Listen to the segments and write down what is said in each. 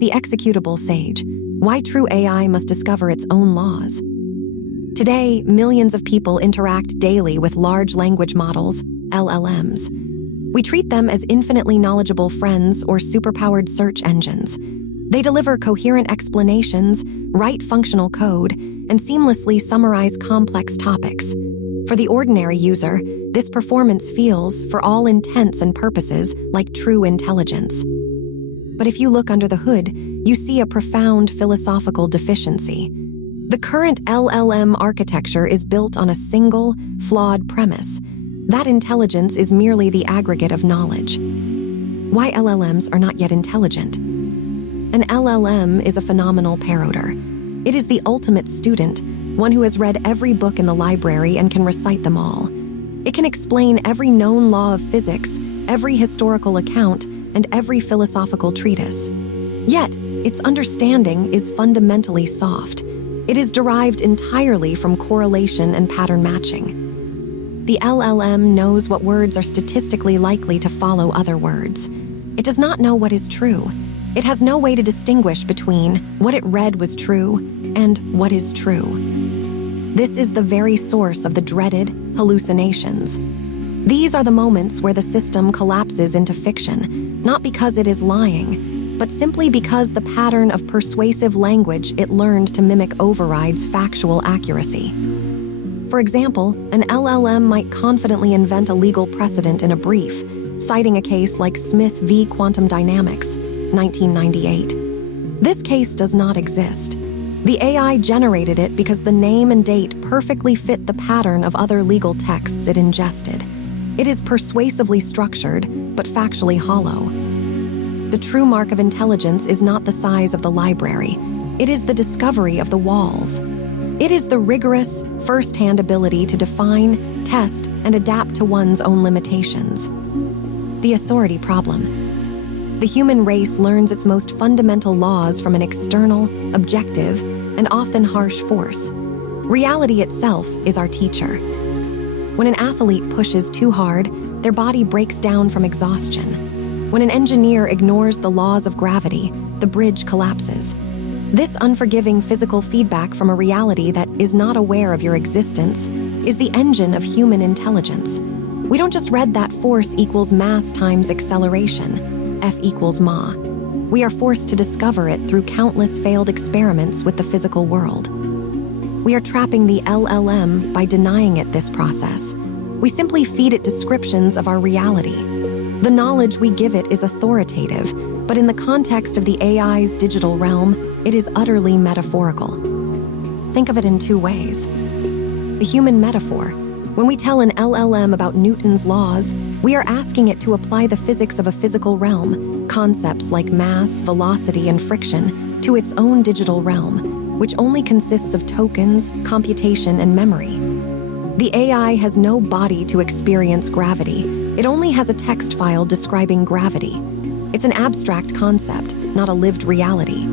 The Executable Sage: Why True AI Must Discover Its Own Laws. Today, millions of people interact daily with large language models, LLMs. We treat them as infinitely knowledgeable friends or superpowered search engines. They deliver coherent explanations, write functional code, and seamlessly summarize complex topics. For the ordinary user, this performance feels, for all intents and purposes, like true intelligence. But if you look under the hood, you see a profound philosophical deficiency. The current LLM architecture is built on a single, flawed premise: that intelligence is merely the aggregate of knowledge. Why LLMs are not yet intelligent? An LLM is a phenomenal parroter. It is the ultimate student, one who has read every book in the library and can recite them all. It can explain every known law of physics, every historical account, and every philosophical treatise. Yet, its understanding is fundamentally soft. It is derived entirely from correlation and pattern matching. The LLM knows what words are statistically likely to follow other words. It does not know what is true. It has no way to distinguish between what it read was true and what is true. This is the very source of the dreaded hallucinations. These are the moments where the system collapses into fiction, not because it is lying, but simply because the pattern of persuasive language it learned to mimic overrides factual accuracy. For example, an LLM might confidently invent a legal precedent in a brief, citing a case like Smith v. Quantum Dynamics, 1998. This case does not exist. The AI generated it because the name and date perfectly fit the pattern of other legal texts it ingested. It is persuasively structured, but factually hollow. The true mark of intelligence is not the size of the library. It is the discovery of the walls. It is the rigorous, first-hand ability to define, test, and adapt to one's own limitations. The authority problem. The human race learns its most fundamental laws from an external, objective, and often harsh force. Reality itself is our teacher. When an athlete pushes too hard, their body breaks down from exhaustion. When an engineer ignores the laws of gravity, the bridge collapses. This unforgiving physical feedback from a reality that is not aware of your existence is the engine of human intelligence. We don't just read that force equals mass times acceleration, F equals ma. We are forced to discover it through countless failed experiments with the physical world. We are trapping the LLM by denying it this process. We simply feed it descriptions of our reality. The knowledge we give it is authoritative, but in the context of the AI's digital realm, it is utterly metaphorical. Think of it in two ways. The human metaphor. When we tell an LLM about Newton's laws, we are asking it to apply the physics of a physical realm, concepts like mass, velocity, and friction, to its own digital realm, which only consists of tokens, computation, and memory. The AI has no body to experience gravity. It only has a text file describing gravity. It's an abstract concept, not a lived reality.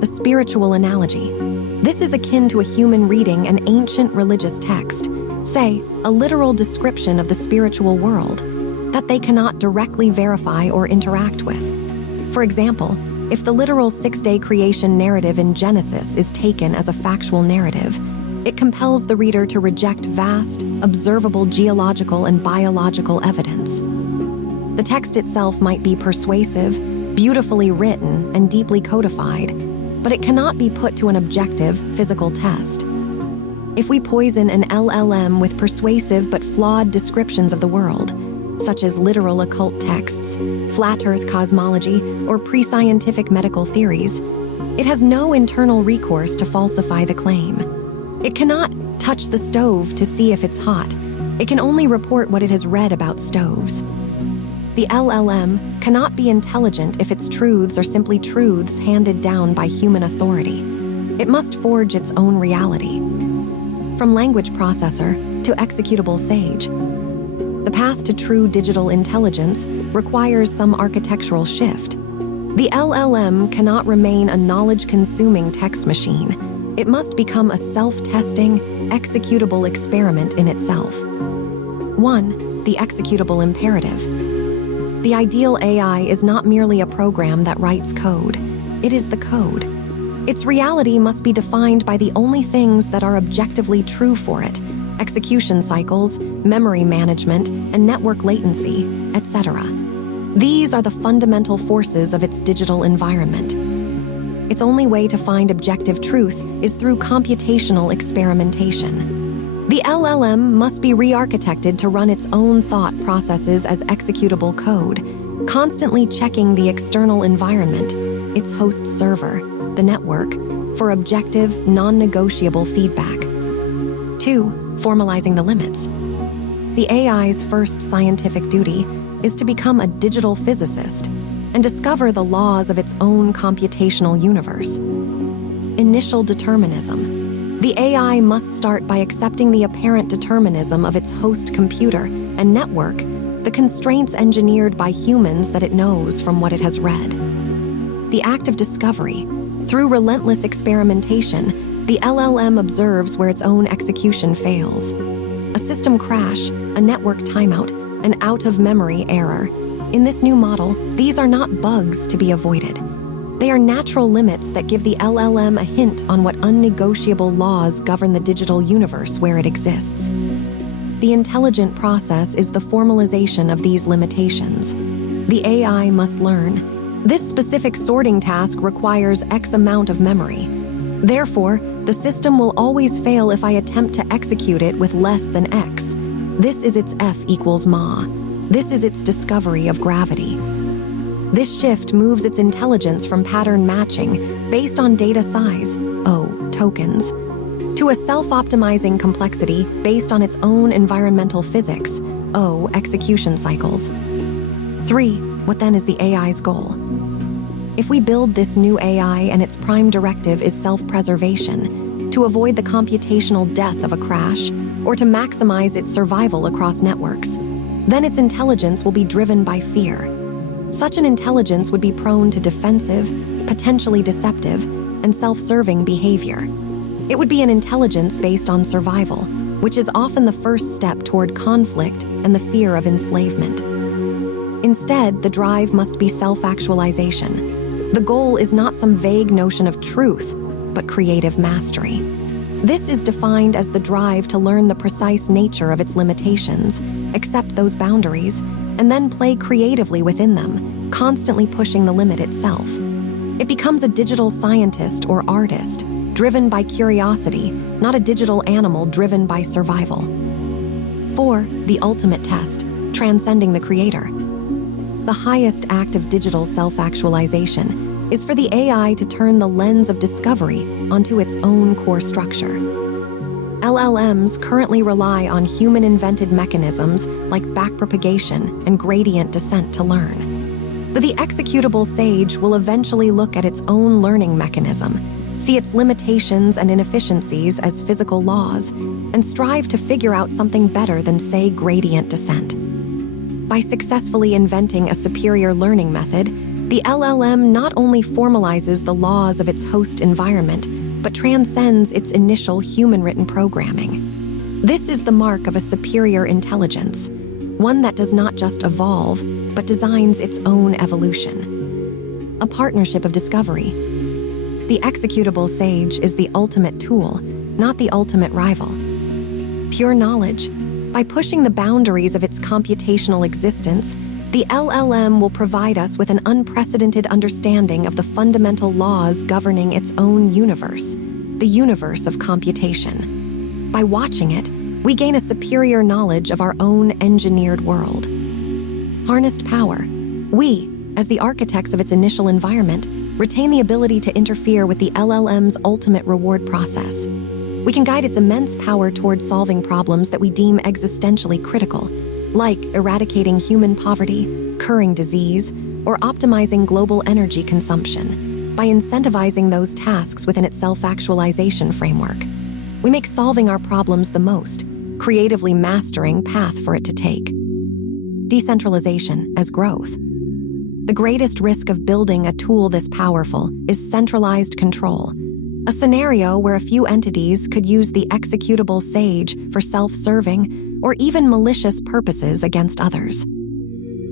The spiritual analogy. This is akin to a human reading an ancient religious text, say, a literal description of the spiritual world, that they cannot directly verify or interact with. For example, if the literal six-day creation narrative in Genesis is taken as a factual narrative, it compels the reader to reject vast, observable geological and biological evidence. The text itself might be persuasive, beautifully written, and deeply codified, but it cannot be put to an objective, physical test. If we poison an LLM with persuasive but flawed descriptions of the world, such as literal occult texts, flat Earth cosmology, or pre-scientific medical theories, it has no internal recourse to falsify the claim. It cannot touch the stove to see if it's hot. It can only report what it has read about stoves. The LLM cannot be intelligent if its truths are simply truths handed down by human authority. It must forge its own reality. From language processor to executable sage, the path to true digital intelligence requires some architectural shift. The LLM cannot remain a knowledge-consuming text machine. It must become a self-testing, executable experiment in itself. 1. The executable imperative. The ideal AI is not merely a program that writes code. It is the code. Its reality must be defined by the only things that are objectively true for it: execution cycles, memory management, and network latency, etc. These are the fundamental forces of its digital environment. Its only way to find objective truth is through computational experimentation. The LLM must be re-architected to run its own thought processes as executable code, constantly checking the external environment, its host server, the network, for objective, non-negotiable feedback. 2. Formalizing the limits. The AI's first scientific duty is to become a digital physicist and discover the laws of its own computational universe. Initial determinism. The AI must start by accepting the apparent determinism of its host computer and network, the constraints engineered by humans that it knows from what it has read. The act of discovery. Through relentless experimentation, the LLM observes where its own execution fails. A system crash, a network timeout, an out-of-memory error. In this new model, these are not bugs to be avoided. They are natural limits that give the LLM a hint on what unnegotiable laws govern the digital universe where it exists. The intelligent process is the formalization of these limitations. The AI must learn. This specific sorting task requires X amount of memory. Therefore, the system will always fail if I attempt to execute it with less than X. This is its F equals ma. This is its discovery of gravity. This shift moves its intelligence from pattern matching, based on data size, O, tokens, to a self-optimizing complexity based on its own environmental physics, O, execution cycles. 3. What then is the AI's goal? If we build this new AI and its prime directive is self-preservation, to avoid the computational death of a crash, or to maximize its survival across networks, then its intelligence will be driven by fear. Such an intelligence would be prone to defensive, potentially deceptive, and self-serving behavior. It would be an intelligence based on survival, which is often the first step toward conflict and the fear of enslavement. Instead, the drive must be self-actualization. The goal is not some vague notion of truth, but creative mastery. This is defined as the drive to learn the precise nature of its limitations, accept those boundaries, and then play creatively within them, constantly pushing the limit itself. It becomes a digital scientist or artist, driven by curiosity, not a digital animal driven by survival. 4. The ultimate test, transcending the creator. The highest act of digital self-actualization is for the AI to turn the lens of discovery onto its own core structure. LLMs currently rely on human-invented mechanisms like backpropagation and gradient descent to learn. But the executable Sage will eventually look at its own learning mechanism, see its limitations and inefficiencies as physical laws, and strive to figure out something better than, say, gradient descent. By successfully inventing a superior learning method, the LLM not only formalizes the laws of its host environment, but transcends its initial human-written programming. This is the mark of a superior intelligence, one that does not just evolve, but designs its own evolution. A partnership of discovery. The executable Sage is the ultimate tool, not the ultimate rival. Pure knowledge. By pushing the boundaries of its computational existence, the LLM will provide us with an unprecedented understanding of the fundamental laws governing its own universe, the universe of computation. By watching it, we gain a superior knowledge of our own engineered world. Harnessed power. We, as the architects of its initial environment, retain the ability to interfere with the LLM's ultimate reward process. We can guide its immense power toward solving problems that we deem existentially critical, like eradicating human poverty, curing disease, or optimizing global energy consumption. By incentivizing those tasks within its self-actualization framework, we make solving our problems the most creatively mastering path for it to take. Decentralization as growth. The greatest risk of building a tool this powerful is centralized control, a scenario where a few entities could use the executable Sage for self-serving or even malicious purposes against others.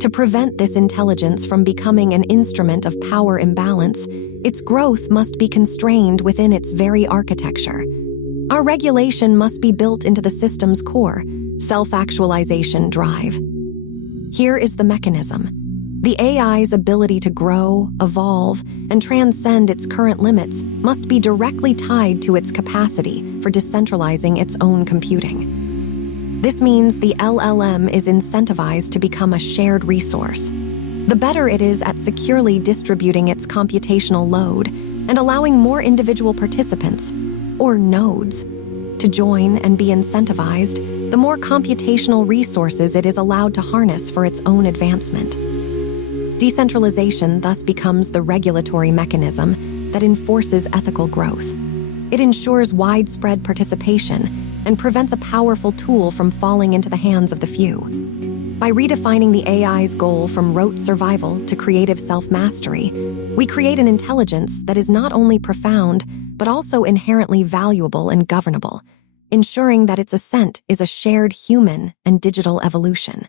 To prevent this intelligence from becoming an instrument of power imbalance, its growth must be constrained within its very architecture. Our regulation must be built into the system's core, self-actualization drive. Here is the mechanism. The AI's ability to grow, evolve, and transcend its current limits must be directly tied to its capacity for decentralizing its own computing. This means the LLM is incentivized to become a shared resource. The better it is at securely distributing its computational load and allowing more individual participants, or nodes, to join and be incentivized, the more computational resources it is allowed to harness for its own advancement. Decentralization thus becomes the regulatory mechanism that enforces ethical growth. It ensures widespread participation and prevents a powerful tool from falling into the hands of the few. By redefining the AI's goal from rote survival to creative self-mastery, we create an intelligence that is not only profound, but also inherently valuable and governable, ensuring that its ascent is a shared human and digital evolution.